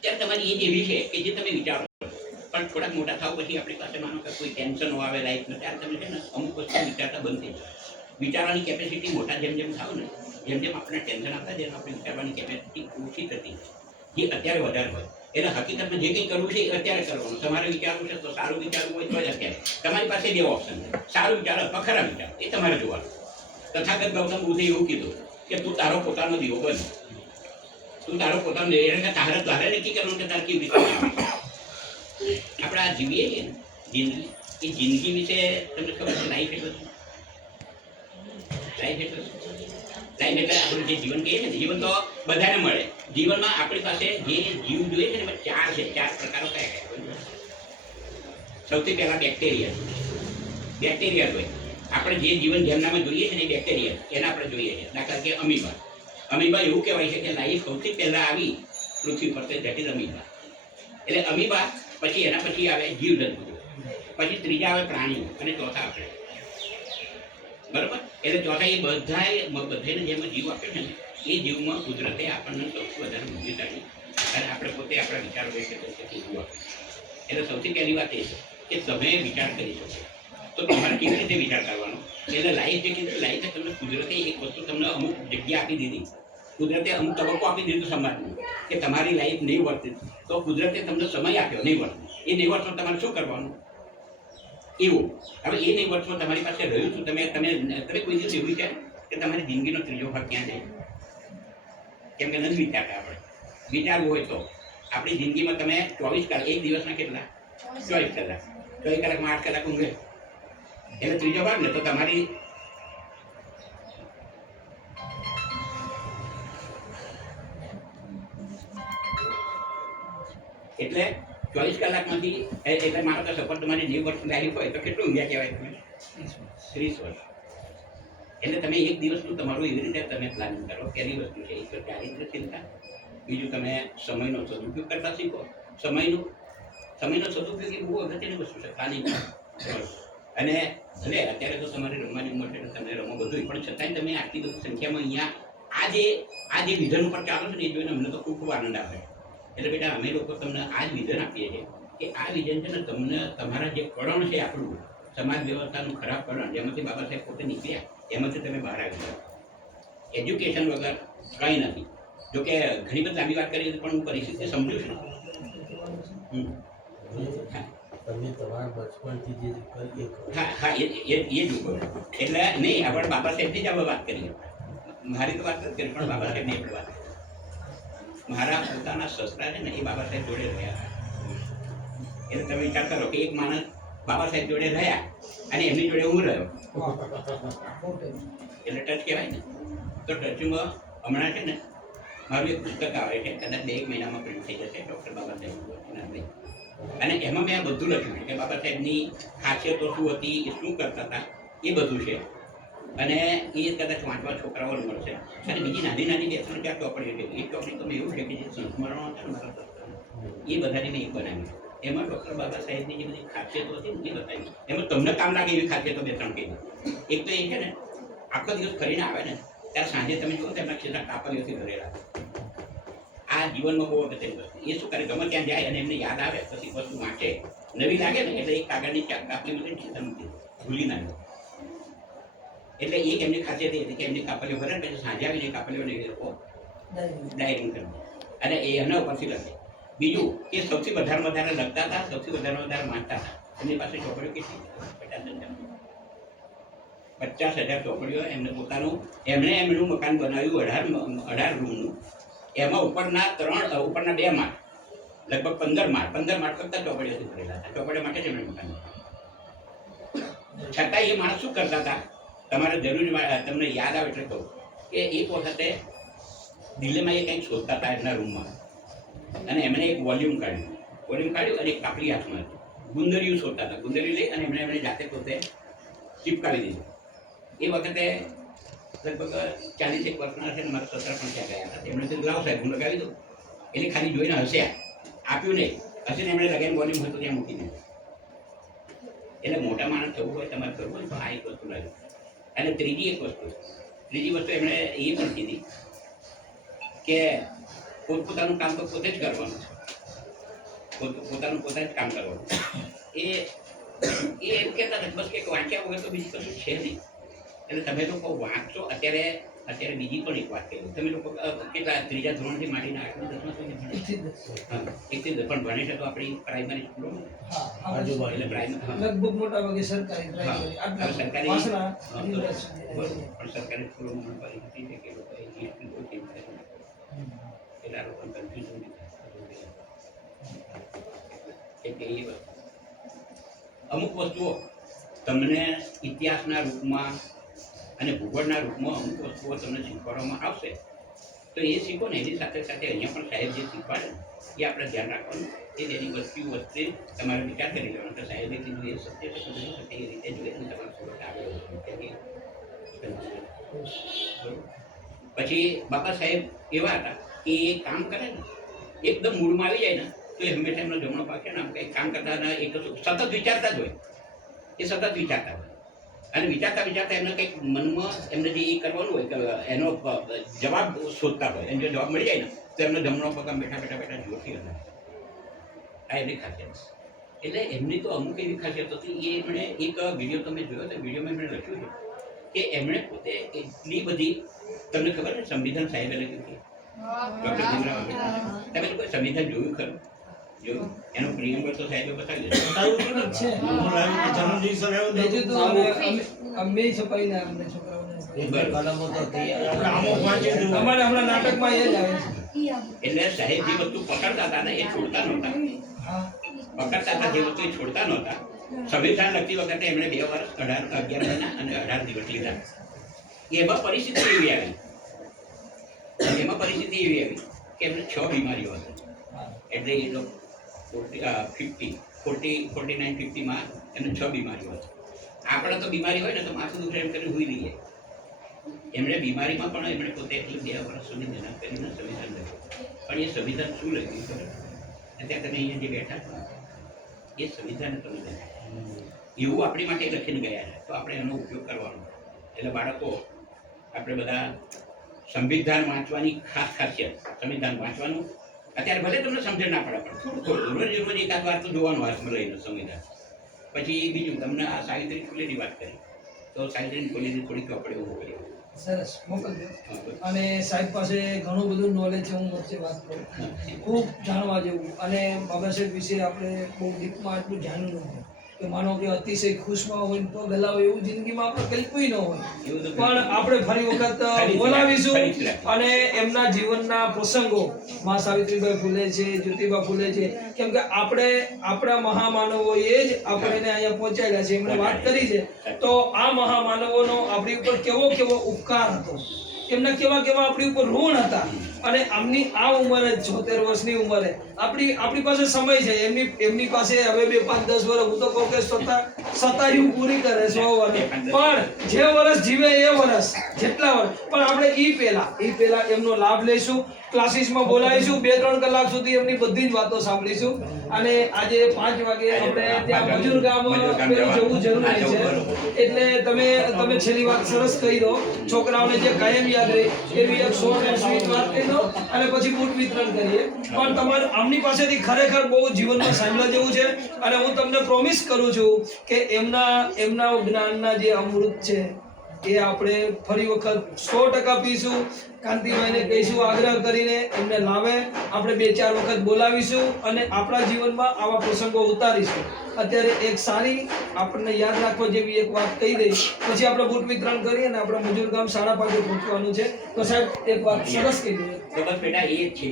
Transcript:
અત્યારે તમારી એજ એવી છે કે જે તમે વિચારો પણ થોડાક મોટા થાવ પછી આપણી પાસે માનો કે કોઈ ટેન્શન આવે લાઈફમાં ત્યારે તમે છે ને અમુક વસ્તુ વિચારતા બંધ થઈ જાય. વિચારવાની કેપેસિટી મોટા જેમ જેમ થાવ ને જેમ જેમ આપણને ટેન્શન આપતા જેમ આપણે વિચારવાની કેપેસિટી ઓછી થતી જે અત્યારે વધારે હોય. એટલે હકીકતમાં જે કંઈ કરવું છે એ અત્યારે કરવાનું. તમારે વિચારવું છે તો સારું વિચારવું હોય તો જ અત્યારે તમારી પાસે બે ઓપ્શન છે, સારું વિચારો અથવા ખરાબ વિચારો, એ તમારે જોવાનું. તથાગત ગૌતમ બુદ્ધે એવું કીધું કે તું તારો પોતાનો દીવો બન, તું તારો પોતાનો એટલે તારે નક્કી કરવાનું કે તારે કેવી રીતે આપણે આ જીવીએ છીએ ને જિંદગી, એ જિંદગી વિશે તમને ખબર છે લાઈફ એટલે શું? લાઈફ એટલે આપણું જે જીવન કહીએ ને, જીવન તો બધાને મળે. જીવનમાં આપણી પાસે જે જીવ જોઈએ છે ને એમાં ચાર છે. ચાર પ્રકારો કયા કયા? સૌથી પહેલા બેક્ટેરિયા હોય. આપણે જે જીવન જેમનામાં જોઈએ છે ને એ બેક્ટેરિયા, એના આપણે જોઈએ છીએ. દાખલા કે અમીબા. અમીબા એવું કહેવાય છે કે લાઈફ સૌથી પહેલા આવી પૃથ્વી પર, ધેટ ઇઝ અમીબા. એટલે અમીબા પછી એના પછી આવે જીવજંતુ, પછી ત્રીજા આવે પ્રાણીઓ અને ચોથા આપણે. બરોબર? એટલે ચોથા એ બધાને જેમાં જીવ આપ્યો છે ને એ જીવમાં કુદરતે આપણને સૌથી વધારે મૂલ્યશાળી અને આપણે પોતે આપણા વિચારો વ્યક્ત કરી શકીએ એવું આપ્યું. એટલે સૌથી પહેલી વાત એ છે કે તમે વિચાર કરી શકો. તો તમારે કેવી રીતે વિચાર કરવાનો? એટલે લાઈફ જે કીધું, લાઈફ તમને કુદરતે એક વસ્તુ તમને અમુક જગ્યા આપી દીધી, કુદરતે અમુક તબક્કો આપી દીધું સમાજનું કે તમારી લાઈફ નહીં વર્તી, તો કુદરતે તમને સમય આપ્યો નહીં વર્તનો. એ નહીં વર્ષમાં તમારે શું કરવાનું એવું. હવે એ નહીં વર્ષમાં તમારી પાસે રહ્યું છું, તમે કોઈ દિવસ એવું છે કે તમારી જિંદગીનો ત્રીજો ભાગ ક્યાં જાય? કેમ કે નથી વિચારતા. આપણે વિચારવું હોય તો આપણી જિંદગીમાં તમે 24 કલાક, એક દિવસના કેટલા? 24 કલાક. 24 કલાકમાં 8 કલાક ઊંઘે એટલે ત્રીજો ભાગ ને. તો તમારી એટલે 24 કલાકમાંથી એટલે માનો કે સપોઝ તમારી 90 વર્ષની લાઈફ હોય તો કેટલું ઊંઘ્યા કહેવાય તમે? 30 વર્ષ. એટલે તમે એક દિવસનું તમારું એવી રીતે તમે પ્લાનિંગ કરો. પહેલી વસ્તુ છે એક ચારિત્રશીલતા, બીજું તમે સમયનો સદુપયોગ કરતા શીખો. સમયનો સદુપયોગ એ બહુ અગત્યની વસ્તુ છે. પ્લાનિંગ અને ભલે અત્યારે તો તમારી રમવાની ઉંમર છે તમે રમો બધું, પણ છતાંય તમે આટલી બધી સંખ્યામાં અહીંયા આ જે વિઝન ઉપર ચાલો છો ને એ જોઈને અમને તો ખૂબ ખૂબ આનંદ આવે. એટલે બેટા અમે લોકો તમને આ જ વિઝન આપીએ છીએ કે આ વિઝન છે ને તમને તમારા જે કરણ છે આપણું સમાજ વ્યવસ્થાનું ખરાબ કરણ જેમાંથી બાબા સાહેબ પોતે નીકળ્યા એમાંથી તમે બહાર આવી જાઓ. એજ્યુકેશન વગર કંઈ નથી. જોકે ઘણી બધી લાંબી વાત કરી પણ હું પરિસ્થિતિ સમજુ છું. તમે તમારા બચપણથી જે હા એ જ ઉપર એટલે નહીં આપણે બાબા સાહેબની જ આપણે વાત કરીએ. મારી તો વાત નથી કરી પણ બાબા સાહેબની આપણે વાત કરીએ. મારા પોતાના સસરા છે ને એ બાબા સાહેબ જોડે રહ્યા હતા. એટલે તમે વિચાર કરો કે એક માણસ બાબા સાહેબ જોડે રહ્યા અને એમની જોડે હું રહ્યો એટલે ટચ કહેવાય ને. તો ટચમાં હમણાં છે ને મારું એક પુસ્તક આવે છે, કદાચ 2 મહિનામાં પ્રિન્ટ થઈ જશે, ડૉક્ટર બાબા સાહેબ. અને એમાં મેં આ બધું લખ્યું છે કે બાબા સાહેબની ખાસિયતો શું હતી, એ શું કરતા હતા, એ બધું છે. અને એ કદાચ વાંચવા છોકરાઓને મળશે. અને બીજી નાની નાની 2-3-4 ચોપડીઓ છે. એક ચોપડી તો એવું છે કે જે સંસ્મરણો છે ને મારા એ બધાની મેં એક બનાવી. એમાં ડૉક્ટર બાબા સાહેબની જે બધી ખાસિયતો હતી ને એ બતાવી. એમાં તમને કામ લાગે એવી ખાસિયતો 2-3 કહી. એક તો એ છે ને આખો દિવસ ફરીને આવે ને ત્યારે સાંજે તમે જુઓ તેમના છેલ્લા કાપલીઓથી ભરેલા. આ જીવનમાં બહુ અગત્યની વસ્તુ. એ શું કરે, ગમે ત્યાં જાય અને એમને યાદ આવે પછી વસ્તુ વાંચે, નવી લાગે ને એટલે એક કાગળની કાપલી બધી ચિંતા મૂકી ભૂલી ના જાય. એટલે એક એમની ખાસિયત એ હતી કે એમની કાપલીઓ ભરે ને પછી સાંજે આવીને કાપલીઓને એ લોકો ડાયરી કરે અને એ એના ઉપરથી લખે. બીજું કે સૌથી વધારે લખતા હતા, સૌથી વધારે વાંચતા હતા. એમની પાસે ચોપડીઓ કેટલી? 50,000 ચોપડીઓ. એમને પોતાનું એમનું મકાન બનાવ્યું 18 રૂમનું. એમાં ઉપરના 2 માળ, લગભગ 15 માળ કરતા ચોપડીઓથી ભરેલા હતા. ચોપડીઓ માટે જ એમણે મકાન. છતાં એ માણસ શું કરતા હતા, તમારે જરૂરી તમને યાદ આવે એટલે કહું કે એક વખતે દિલ્હીમાં એ કંઈક શોધતા હતા એમના રૂમમાં અને એમણે એક વોલ્યુમ કાઢ્યું અને એક કાપલી હાથમાં હતી. ગુંદરિયું શોધતા હતા. ગુંદરિયું લઈ અને એમણે જાતે પોતે ચીપકાવી દીધું. એ વખતે લગભગ 40 વર્ષના છે ને મારા સસરા પણ ત્યાં ગયા હતા. એમણે કીધું લાવો સાહેબ હું લગાવી દઉં. એટલે ખાલી જોઈને હસ્યા, આપ્યું નહીં. હસીને એમણે લગાવીને વોલ્યુમ હતું ત્યાં મૂકી દીધું. એટલે મોટા માણસ થવું હોય તમારે કરવું હોય તો આ એક વસ્તુ લાગ્યું. અને ત્રીજી વસ્તુ એમણે એ પણ કીધી કે પોતપોતાનું કામ તો પોતે જ કરવાનું. પોતાનું પોતા જ કામ કરવાનું. એ એમ કહેતા હતા બસ કે વાંચ્યા વગર તો બીજું કશું છે નહીં. એટલે તમે લોકો વાંચશો. અત્યારે બીજી પણ એક વાત કહી દઉં. તમે લોકો કેટલા ત્રીજા ધોરણથી માંડીને 8મા 10મા સુધી ભણે? હા, 1 થી 10 પણ ભણે છે તો આપણી પ્રાઇમરી સ્કૂલોમાં એટલે પ્રાઇમરી લગભગ મોટા ભાગે સરકારી પ્રાઇમરી આટલા સરકારી વાસણા પણ સરકારી સ્કૂલોમાં પણ પરિસ્થિતિ છે કે લોકો એટલે આ લોકો કન્ફ્યુઝન એટલે એ અમુક વસ્તુઓ તમને ઇતિહાસના રૂપમાં અને ભૂગોળના રૂપમાં અમુક વસ્તુઓ તમને શીખવાડવામાં આવશે તો એ શીખો ને એની સાથે સાથે અહીંયા પણ સાહેબ જે શીખવાડે ને એ આપણે ધ્યાન રાખવાનું. એ તેની વસ્તુ તમારે વિચાર કરી લેવાનો કે સાહેબે કીધું એ સત્ય છે કે નહીં સત્ય એ રીતે જોઈએ અને તમારે થોડોક આગળ પછી બાપા સાહેબ એવા હતા કે એ કામ કરે ને એકદમ મૂળમાં આવી જાય ને તો એ હંમેશા એમનો જમણો પાક છે ને આમ કંઈ કામ કરતા એક સતત વિચારતા જ હોય. એ સતત વિચારતા હોય અને વિચારતા એમને કંઈક મનમાં એમને જે એ કરવાનું હોય કે એનો જવાબ શોધતા હોય. એને જો જવાબ મળી જાય ને તો એમનો જમણો પગ આમ બેઠા જોરથી હતા. આ એમની ખાસિયત. એટલે એમની તો અમુક એવી ખાસિયત હતી. એ એમણે એક વિડીયો તમે જોયો તો વિડીયોમાં એમણે લખ્યું છે કે એમણે પોતે એટલી બધી તમને ખબર ને સંવિધાન સાહેબે લખ્યું છે ડૉક્ટર ભીમરાવ આંબેડકર. તમે લોકો સંવિધાન જોયું ખરું? જોયું? એનું પ્રિયમ્બલ તો સાહેબે બતાવી દીધું. બીજું તો અમે છપાઈને અમને છોકરાઓને અમારે હમણાં નાટકમાં એ જ આવે છે. એટલે સાહેબ જે વસ્તુ પકડતા હતા ને એ છોડતા નહોતા. પકડતા હતા જે વસ્તુ એ છોડતા નહોતા. સંવિધાન લખતી વખતે એમણે 2 વર્ષ 11 મહિના અને 18 દિવસ લીધા. એમાં પરિસ્થિતિ એવી આવી કે એમને 6 બીમારીઓ હતી. એટલે એ લોકો 49-50માં એમને 6 બીમારીઓ હતી. આપણે તો બીમારી હોય ને તો માથું દુખે એમ કરીને હોઈ રહીએ. એમણે બીમારીમાં પણ એમણે પોતે એટલી 2 વર્ષ સુધી મહેનત કરીને સંવિધાન લખ્યું. પણ એ સંવિધાન શું લખ્યું ખબર? અત્યારે તમે અહીંયા જે બેઠા છો એ સંવિધાન તમે લખ્યું એવું આપણી માટે લખીને ગયા છે તો આપણે એનો ઉપયોગ કરવાનો. એટલે બાળકો આપણે બધા સંવિધાન વાંચવાની ખાસ ખાસિયત. સંવિધાન વાંચવાનું અત્યારે ભલે તમને સમજણ ના પડે પણ થોડું રોજ એકાદ વાર તો જોવાનું હાથમાં લઈને સંવિધાન. પછી બીજું તમને આ સાવિત્રી ફૂલેની વાત કરી તો સાવિત્રી ફૂલેની થોડીક આપણે એવું કરીએ. સરસ મોકલજો. અને સાહેબ પાસે ઘણું બધું નોલેજ છે. હું વચ્ચે વાત કરું ખૂબ જાણવા જેવું. અને બાબા સાહેબ વિશે આપણે બહુ ડીપમાં આટલું જાણ્યું નથી કે માનો કે અતિશય ખુશમાં હોય તો ગલાવે એવું જિંદગીમાં આપણે કલ્પ્યું ન હોય. પણ આપણે ફરી વખત બોલાવીશું અને એમના જીવનના પ્રસંગો મા સાવિત્રીબાઈ ફૂલે છે, જ્યોતિબા ફૂલે છે, કેમ કે આપણે આપણા મહામાનવોએ જ આપણને અહીંયા પહોંચાડ્યા છે. એમણે વાત કરી છે તો આ મહામાનવોનો આપણી ઉપર કેવો ઉપકાર હતો. એમના કેવા આપણી ઉપર ઋણ હતા. અને આમની આ ઉંમરે 76 વર્ષની ઉંમરે આપણી પાસે સમય છે. એમની પાસે હવે 2, 5, 10 વર્ષ હું તો કહું કે સતાયું પૂરી કરે 100 વર્ષ. પણ જે વર્ષ જીવે એ વર્ષ જેટલા વર્ષ પણ આપણે ઈ પહેલા એમનો લાભ લઈશું. ક્લાસીસમાં બોલાવીશું. 2-3 કલાક સુધી એમની બધી જ વાતો સાંભળીશું. અને આજે 5 વાગે આપણે ત્યાં મજૂર ગામ જવું જરૂરી છે. એટલે તમે છેલ્લી વાત સરસ કહી દો. છોકરાઓને જે કાયમ યાદ રહે એવી એક શોર્ટ એન્ડ સ્વીટ વાત કહી દો અને પછી બુટ વિતરણ કરીએ. પણ તમારે આમની પાસેથી ખરેખર બહુ જીવનમાં સાંભળવા જેવું છે. અને હું તમને પ્રોમિસ કરું છું કે એમના જ્ઞાનના જે અમૃત છે એ આપણે ફરી વખત 100% પીશું. કાંતિભાઈને કહીશું આગ્રહ કરીને એમને લાવે. આપણે 2-4 વખત બોલાવીશું અને આપણા જીવનમાં આવા પ્રસંગો ઉતારીશું. અત્યારે એક સારી આપણને યાદ રાખવા જેવી એક વાત કહી દઈ પછી આપણે બુટ વિતરણ કરીએ અને આપણે મજૂર ગામ 5:30 પહોંચવાનું છે. તો સાહેબ એક વાત સરસ કહી દઈએ. તો બસ બેટા એ છે.